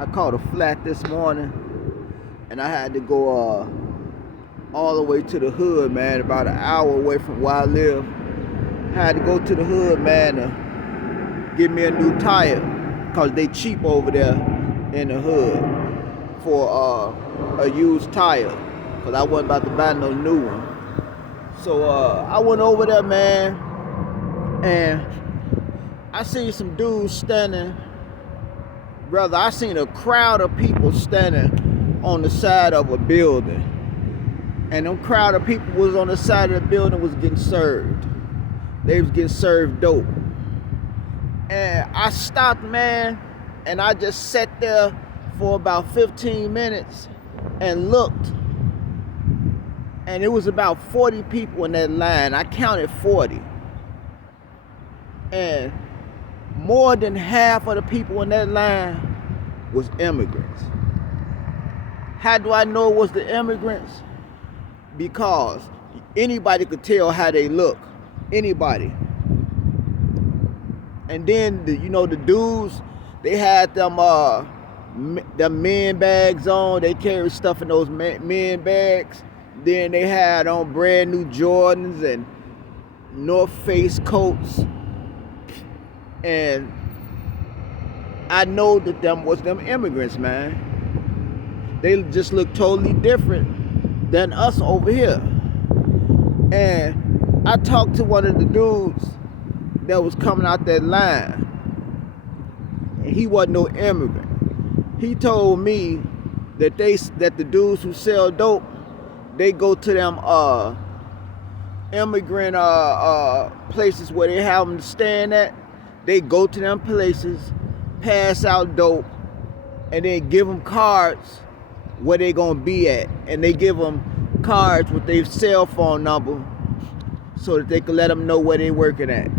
I caught a flat this morning, and I had to go all the way to the hood, man, about an hour away from where I live. I had to go to the hood, man, to get me a new tire, cause they cheap over there in the hood for a used tire, cause I wasn't about to buy no new one. So I went over there, man, and I seen some dudes standing. Brother, I seen a crowd of people standing on the side of a building. And them crowd of people was on the side of the building was getting served. They was getting served dope. And I stopped, man, and I just sat there for about 15 minutes and looked. And it was about 40 people in that line. I counted 40. And more than half of the people in that line was immigrants. How do I know it was the immigrants? Because anybody could tell how they look. Anybody. And then the dudes, they had them men bags on. They carried stuff in those men bags. Then they had on brand new Jordans and North Face coats. And I know that them was them immigrants, man. They just look totally different than us over here. And I talked to one of the dudes that was coming out that line. And he wasn't no immigrant. He told me that the dudes who sell dope, they go to them immigrant places where they have them staying at. They go to them places, pass out dope, and then give them cards where they gonna be at. And they give them cards with their cell phone number so that they can let them know where they working at.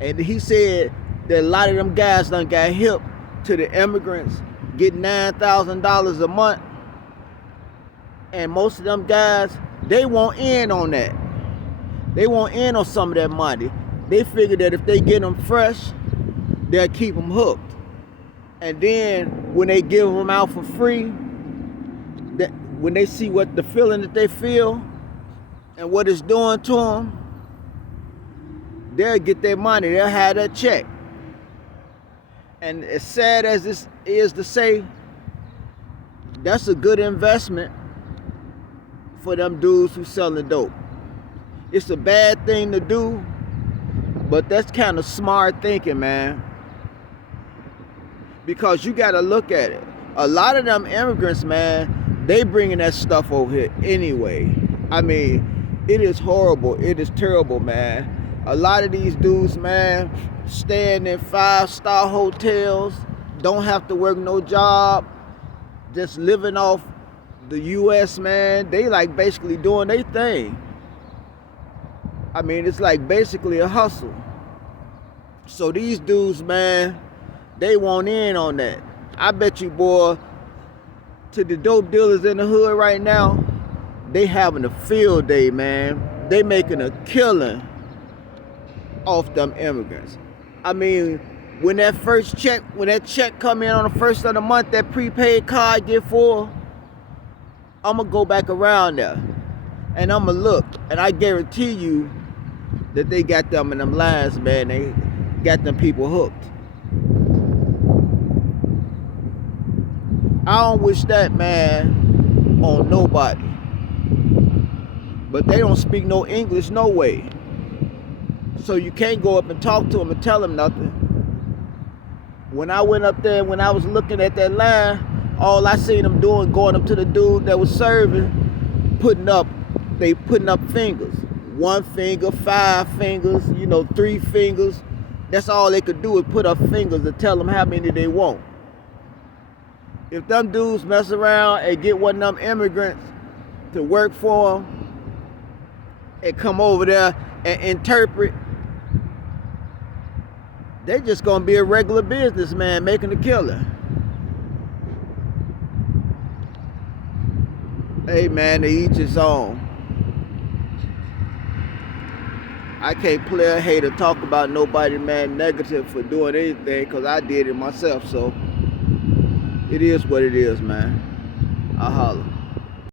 And he said that a lot of them guys done got hip to the immigrants, get $9,000 a month. And most of them guys, they want in on that. They want in on some of that money. They figure that if they get them fresh, they'll keep them hooked. And then when they give them out for free, that when they see what the feeling that they feel and what it's doing to them, they'll get their money. They'll have that check. And as sad as this is to say, that's a good investment for them dudes who selling dope. It's a bad thing to do, but that's kind of smart thinking, man. Because you got to look at it. A lot of them immigrants, man, they bringing that stuff over here anyway. I mean, it is horrible. It is terrible, man. A lot of these dudes, man, staying in 5-star hotels, don't have to work no job, just living off the U.S., man. They like basically doing their thing. I mean, it's like basically a hustle. So these dudes, man, they want in on that. I bet you, boy, to the dope dealers in the hood right now, they having a field day, man. They making a killing off them immigrants. I mean, when that check come in on the first of the month, that prepaid card get full, I'm gonna go back around there and I'm gonna look, and I guarantee you that they got them in them lines, man. They got them people hooked. I don't wish that, man, on nobody. But they don't speak no English, no way. So you can't go up and talk to them and tell them nothing. When I went up there, when I was looking at that line, all I seen them doing, going up to the dude that was serving, putting up fingers. 1 finger, 5 fingers, 3 fingers. That's all they could do is put up fingers to tell them how many they want. If them dudes mess around and get one of them immigrants to work for them and come over there and interpret, they just gonna be a regular businessman making a killing. Hey, man, to each his own. I can't play a hater, talk about nobody, man, negative for doing anything, because I did it myself. So it is what it is, man. I holler.